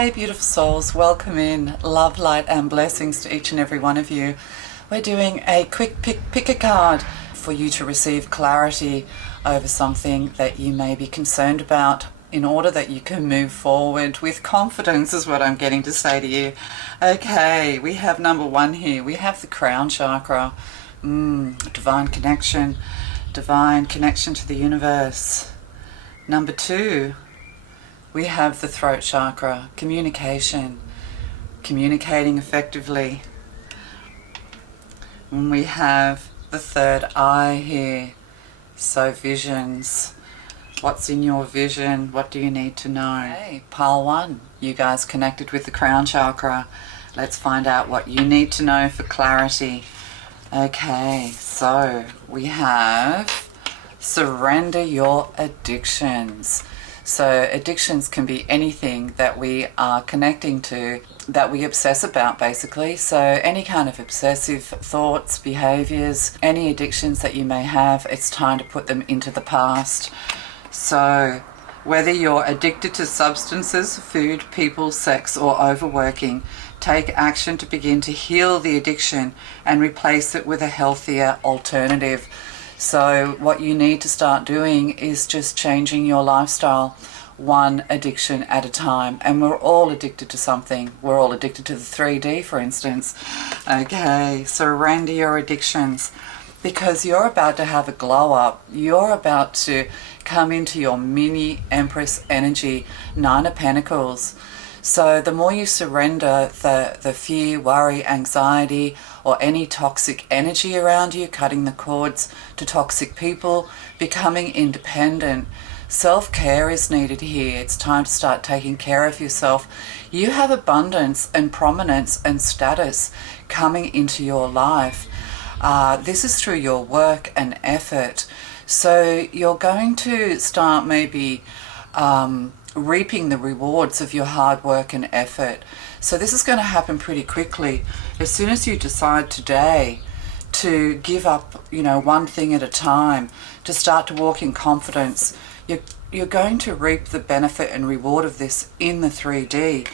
Hey beautiful souls, welcome in. Love, light and blessings to each and every one of you. We're doing a quick pick-a-card for you to receive clarity over something that you may be concerned about in order that you can move forward with confidence is what I'm getting to say to you. Okay, we have number one here. We have the crown chakra. Divine connection to the universe. Number two, we have the throat chakra, communicating effectively. And we have the third eye here, so visions. What's in your vision? What do you need to know? Hey, pile one, you guys connected with the crown chakra. Let's find out what you need to know for clarity. Okay, so we have surrender your addictions. So addictions can be anything that we are connecting to, that we obsess about basically. So any kind of obsessive thoughts, behaviors, any addictions that you may have, it's time to put them into the past. So whether you're addicted to substances, food, people, sex, or overworking, take action to begin to heal the addiction and replace it with a healthier alternative. So what you need to start doing is just changing your lifestyle one addiction at a time. And we're all addicted to something. We're all addicted to the 3D, for instance. Okay, surrender your addictions because you're about to have a glow up. You're about to come into your mini Empress energy, Nine of Pentacles. So the more you surrender the fear, worry, anxiety, or any toxic energy around you, cutting the cords to toxic people, becoming independent. Self-care is needed here. It's time to start taking care of yourself. You have abundance and prominence and status coming into your life. This is through your work and effort. So you're going to start maybe reaping the rewards of your hard work and effort. So this is going to happen pretty quickly. As soon as you decide today to give up, one thing at a time, to start to walk in confidence, you're going to reap the benefit and reward of this in the 3D,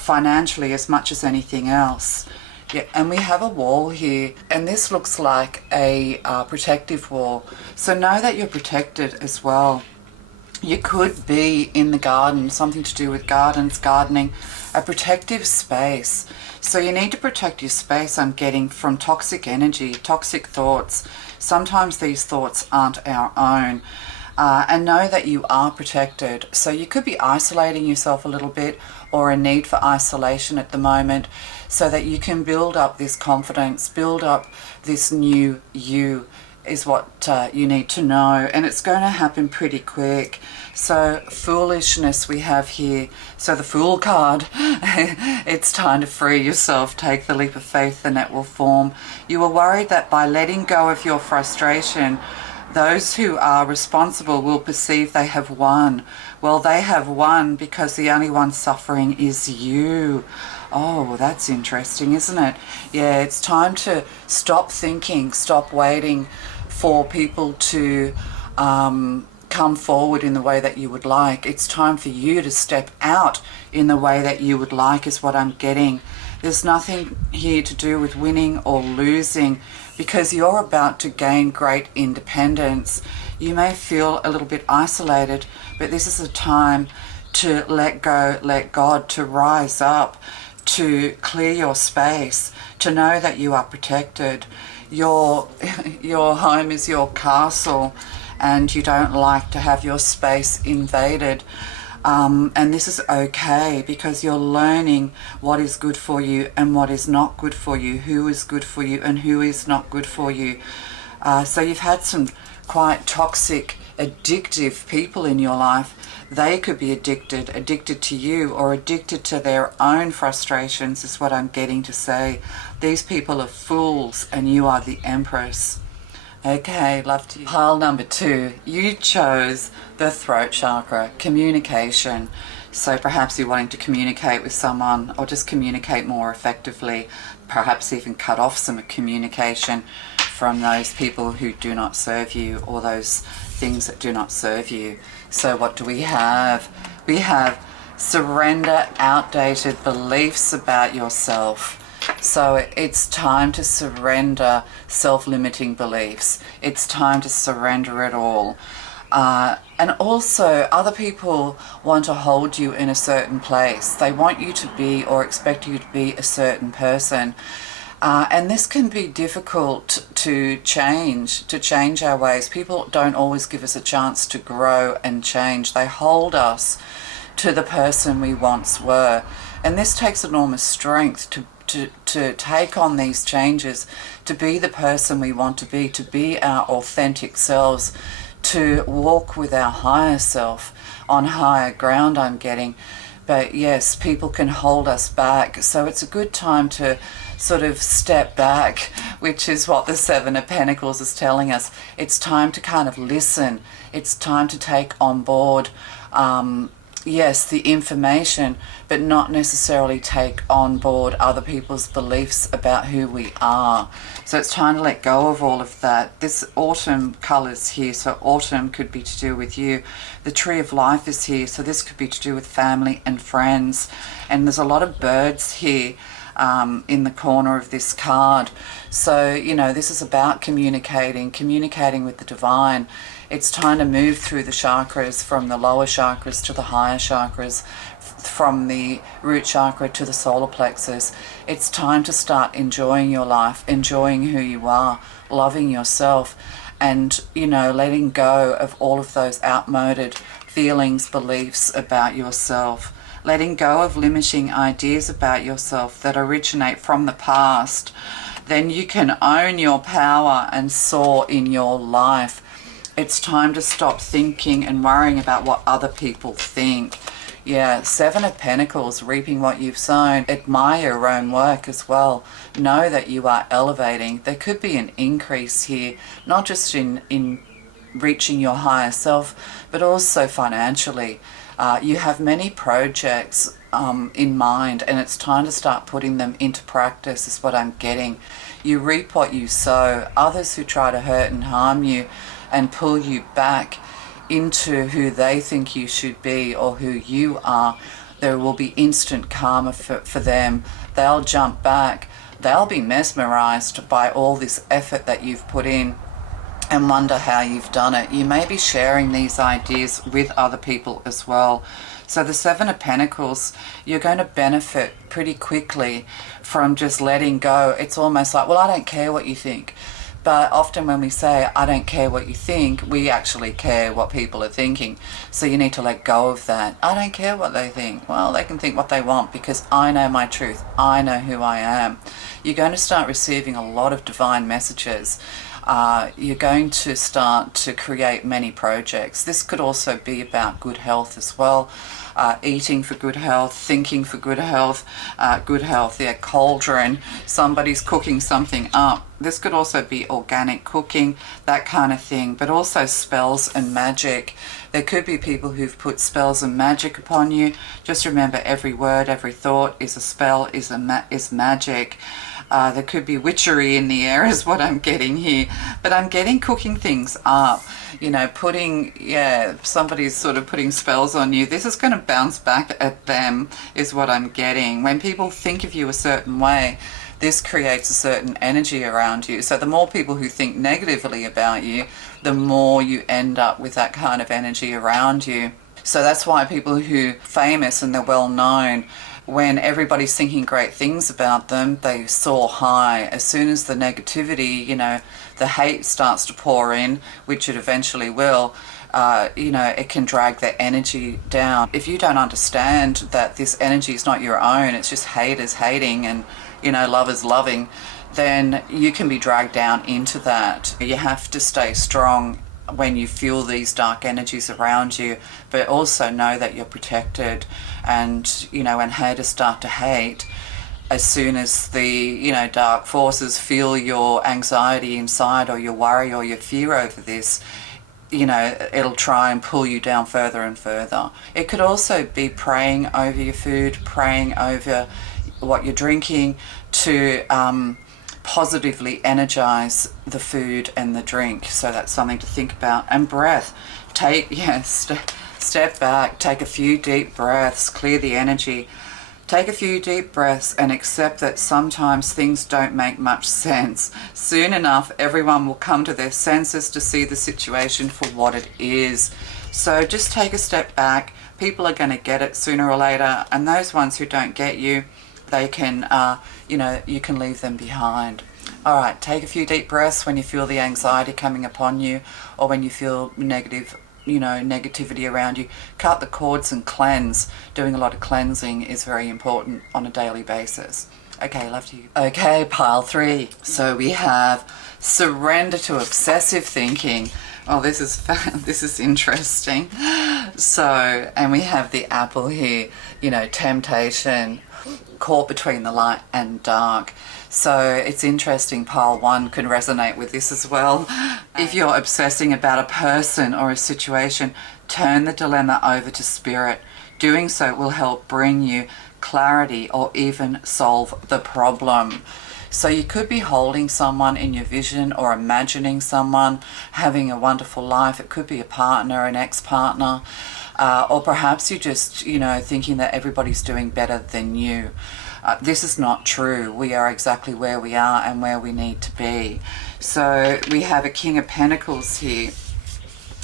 financially as much as anything else. Yeah, and we have a wall here, and this looks like a protective wall. So know that you're protected as well. You could be in the garden, something to do with gardens, gardening, a protective space. So you need to protect your space, I'm getting, from toxic energy, toxic thoughts. Sometimes these thoughts aren't our own. And know that you are protected. So you could be isolating yourself a little bit, or a need for isolation at the moment, so that you can build up this confidence, build up this new you, is what you need to know. And it's going to happen pretty quick. So foolishness we have here. So the Fool card, it's time to free yourself. Take the leap of faith and it will form. You were worried that by letting go of your frustration, those who are responsible will perceive they have won. Well, they have won because the only one suffering is you. Oh, that's interesting, isn't it? Yeah, it's time to stop thinking, stop waiting for people to come forward in the way that you would like. It's time for you to step out in the way that you would like, is what I'm getting. There's nothing here to do with winning or losing, because you're about to gain great independence. You may feel a little bit isolated, but this is a time to let go, let God, to rise up, to clear your space, to know that you are protected. Your home is your castle, and you don't like to have your space invaded. And this is okay, because you're learning what is good for you and what is not good for you, who is good for you and who is not good for you. So you've had some quite toxic, addictive people in your life. They could be addicted to you, or addicted to their own frustrations, is what I'm getting to say. These people are fools and you are the Empress. Okay, love to you. Pile number two, you chose the throat chakra, communication. So perhaps you're wanting to communicate with someone, or just communicate more effectively, perhaps even cut off some communication from those people who do not serve you, or those things that do not serve you. So what do we have? We have surrender outdated beliefs about yourself. So it's time to surrender self-limiting beliefs. It's time to surrender it all. And also, other people want to hold you in a certain place. They want you to be or expect you to be a certain person. And this can be difficult to change our ways. People don't always give us a chance to grow and change. They hold us to the person we once were. And this takes enormous strength to take on these changes, to be the person we want to be our authentic selves, to walk with our higher self on higher ground, I'm getting. But yes, people can hold us back. So it's a good time to sort of step back, which is what the Seven of Pentacles is telling us. It's time to kind of listen. It's time to take on board, yes, the information, but not necessarily take on board other people's beliefs about who we are. So it's time to let go of all of that. This autumn colours here, so autumn could be to do with you. The Tree of Life is here, so this could be to do with family and friends. And there's a lot of birds here in the corner of this card. So, you know, this is about communicating with the divine. It's time to move through the chakras, from the lower chakras to the higher chakras, from the root chakra to the solar plexus. It's time to start enjoying your life, enjoying who you are, loving yourself, and, you know, letting go of all of those outmoded feelings, beliefs about yourself. Letting go of limiting ideas about yourself that originate from the past. Then you can own your power and soar in your life. It's time to stop thinking and worrying about what other people think. Yeah, Seven of Pentacles, reaping what you've sown. Admire your own work as well. Know that you are elevating. There could be an increase here, not just in reaching your higher self, but also financially. You have many projects in mind, and it's time to start putting them into practice, is what I'm getting. You reap what you sow. Others who try to hurt and harm you and pull you back into who they think you should be or who you are, there will be instant karma for them. They'll jump back. They'll be mesmerized by all this effort that you've put in and wonder how you've done it. You may be sharing these ideas with other people as well. So the Seven of Pentacles, you're going to benefit pretty quickly from just letting go. It's almost like, well, I don't care what you think. But often when we say, I don't care what you think, we actually care what people are thinking. So you need to let go of that. I don't care what they think. Well, they can think what they want, because I know my truth. I know who I am. You're going to start receiving a lot of divine messages. You're going to start to create many projects. This could also be about good health as well. Eating for good health, thinking for good health, yeah, cauldron, somebody's cooking something up. This could also be organic cooking, that kind of thing, but also spells and magic. There could be people who've put spells and magic upon you. Just remember, every word, every thought is a spell, is magic. There could be witchery in the air is what I'm getting here. But I'm getting cooking things up. You know, somebody's sort of putting spells on you. This is going to bounce back at them is what I'm getting. When people think of you a certain way, this creates a certain energy around you. So the more people who think negatively about you, the more you end up with that kind of energy around you. So that's why people who are famous and they're well known, when everybody's thinking great things about them, they soar high. As soon as the negativity, you know, the hate starts to pour in, which it eventually will, you know, it can drag their energy down. If you don't understand that this energy is not your own, it's just haters hating and, you know, lovers loving, then you can be dragged down into that. You have to stay strong when you feel these dark energies around you, but also know that you're protected. And, you know, when haters start to hate, as soon as the, you know, dark forces feel your anxiety inside or your worry or your fear over this, you know, it'll try and pull you down further and further. It could also be praying over your food, praying over what you're drinking to positively energize the food and the drink. So that's something to think about. And breath. Step back, take a few deep breaths, clear the energy. Take a few deep breaths and accept that sometimes things don't make much sense. Soon enough, everyone will come to their senses to see the situation for what it is. So just take a step back. People are going to get it sooner or later, and those ones who don't get you, they can, you can leave them behind. All right, take a few deep breaths when you feel the anxiety coming upon you, or when you feel negativity around you. Cut the cords and cleanse. Doing a lot of cleansing is very important on a daily basis. Okay, love to you. Okay, pile 3. So we have surrender to obsessive thinking. Oh, this is interesting. So, and we have the apple here, temptation, caught between the light and dark. So it's interesting, pile 1 can resonate with this as well. If you're obsessing about a person or a situation, turn the dilemma over to spirit. Doing so will help bring you clarity or even solve the problem. So you could be holding someone in your vision or imagining someone having a wonderful life. It could be a partner, an ex-partner, or perhaps you're just, thinking that everybody's doing better than you. This is not true. We are exactly where we are and where we need to be. So we have a King of Pentacles here.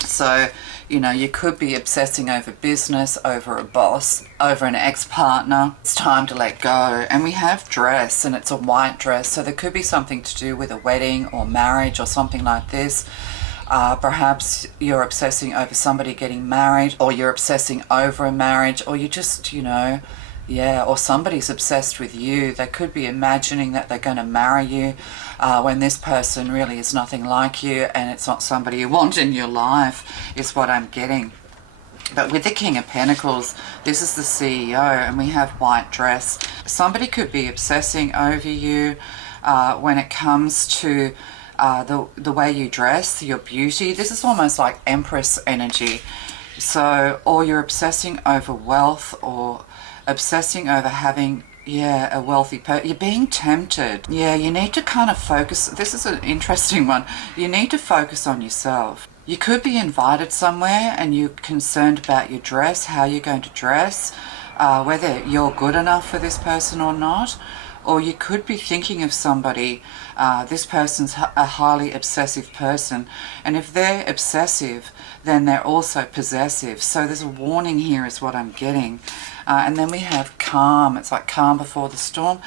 So, you could be obsessing over business, over a boss, over an ex-partner. It's time to let go. And we have dress, and it's a white dress. So there could be something to do with a wedding or marriage or something like this. Perhaps you're obsessing over somebody getting married, or you're obsessing over a marriage, or you just, or somebody's obsessed with you. They could be imagining that they're going to marry you when this person really is nothing like you, and it's not somebody you want in your life, is what I'm getting. But with the King of Pentacles, this is the CEO, and we have white dress. Somebody could be obsessing over you when it comes to the way you dress, your beauty. This is almost like Empress energy. So, or you're obsessing over wealth, or obsessing over having a wealthy person. You're being tempted. You need to kind of focus. This is an interesting one. You need to focus on yourself. You could be invited somewhere and you're concerned about your dress, how you're going to dress, whether you're good enough for this person or not. Or you could be thinking of somebody, this person's a highly obsessive person, and if they're obsessive, then they're also possessive. So there's a warning here is what I'm getting. And then we have calm. It's like calm before the storm.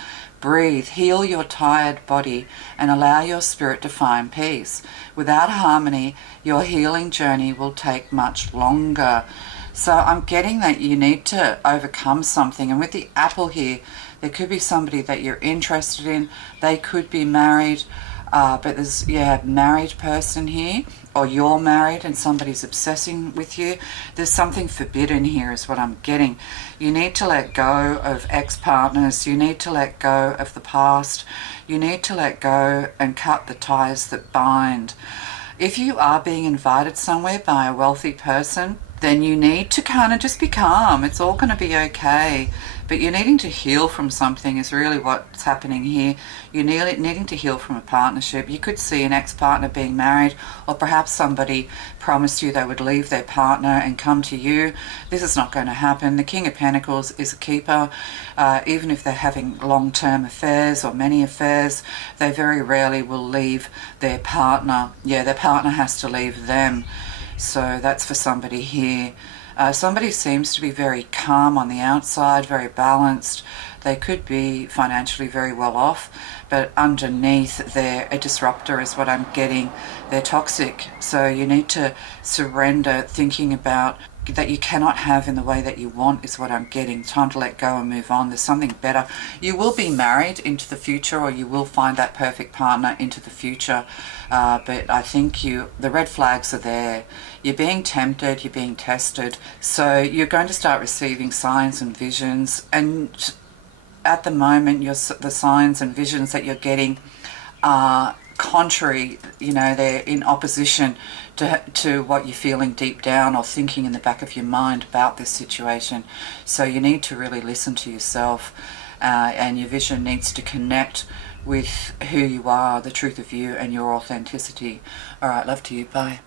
Breathe, heal your tired body, and allow your spirit to find peace. Without harmony, your healing journey will take much longer. So I'm getting that you need to overcome something. And with the apple here, there could be somebody that you're interested in. They could be married, but there's married person here, or you're married and somebody's obsessing with you. There's something forbidden here is what I'm getting. You need to let go of ex-partners. You need to let go of the past. You need to let go and cut the ties that bind. If you are being invited somewhere by a wealthy person, then you need to kind of just be calm. It's all going to be okay. But you're needing to heal from something is really what's happening here. You're needing to heal from a partnership. You could see an ex-partner being married, or perhaps somebody promised you they would leave their partner and come to you. This is not going to happen. The King of Pentacles is a keeper. Even if they're having long-term affairs or many affairs, they very rarely will leave their partner. Their partner has to leave them. So that's for somebody here. Somebody seems to be very calm on the outside, very balanced. They could be financially very well off, but underneath they're a disruptor is what I'm getting. They're toxic. So you need to surrender thinking about that you cannot have in the way that you want is what I'm getting. Time to let go and move on. There's something better. You will be married into the future, or you will find that perfect partner into the future. But I think the red flags are there. You're being tempted, you're being tested. So you're going to start receiving signs and visions. And at the moment, the signs and visions that you're getting are contrary, they're in opposition to what you're feeling deep down or thinking in the back of your mind about this situation. So you need to really listen to yourself, and your vision needs to connect with who you are, the truth of you and your authenticity. All right, love to you. Bye.